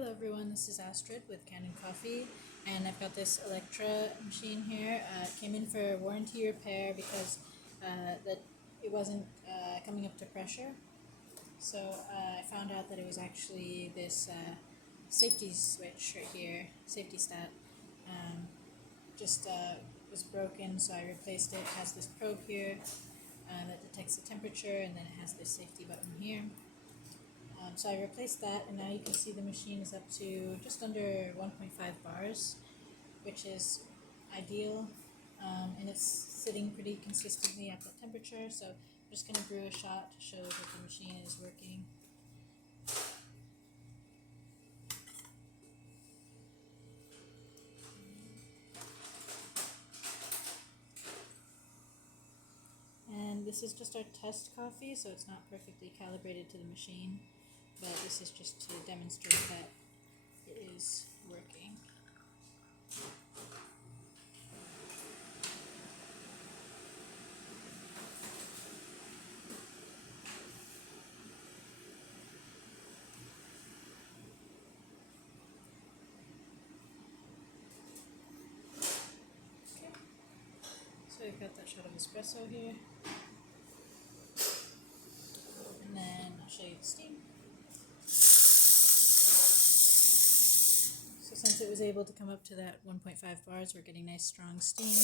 Hello everyone, this is Astrid with Kanen Coffee, and I've got this Elektra machine here. It came in for warranty repair because that it wasn't coming up to pressure. So I found out that it was actually this safety switch right here, safety stat, just was broken, so I replaced it. It has this probe here that detects the temperature, and then it has this safety button here. So I replaced that, and now you can see the machine is up to just under 1.5 bars, which is ideal, and it's sitting pretty consistently at that temperature. So I'm just going to brew a shot to show that the machine is working. And this is just our test coffee, so it's not perfectly calibrated to the machine, but this is just to demonstrate that it is working. Okay, so we've got that shot of espresso here, and then I'll show you the steam. So since it was able to come up to that 1.5 bars, we're getting nice strong steam.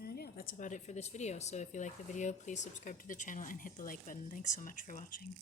And yeah, that's about it for this video. So if you like the video, please subscribe to the channel and hit the like button. Thanks so much for watching.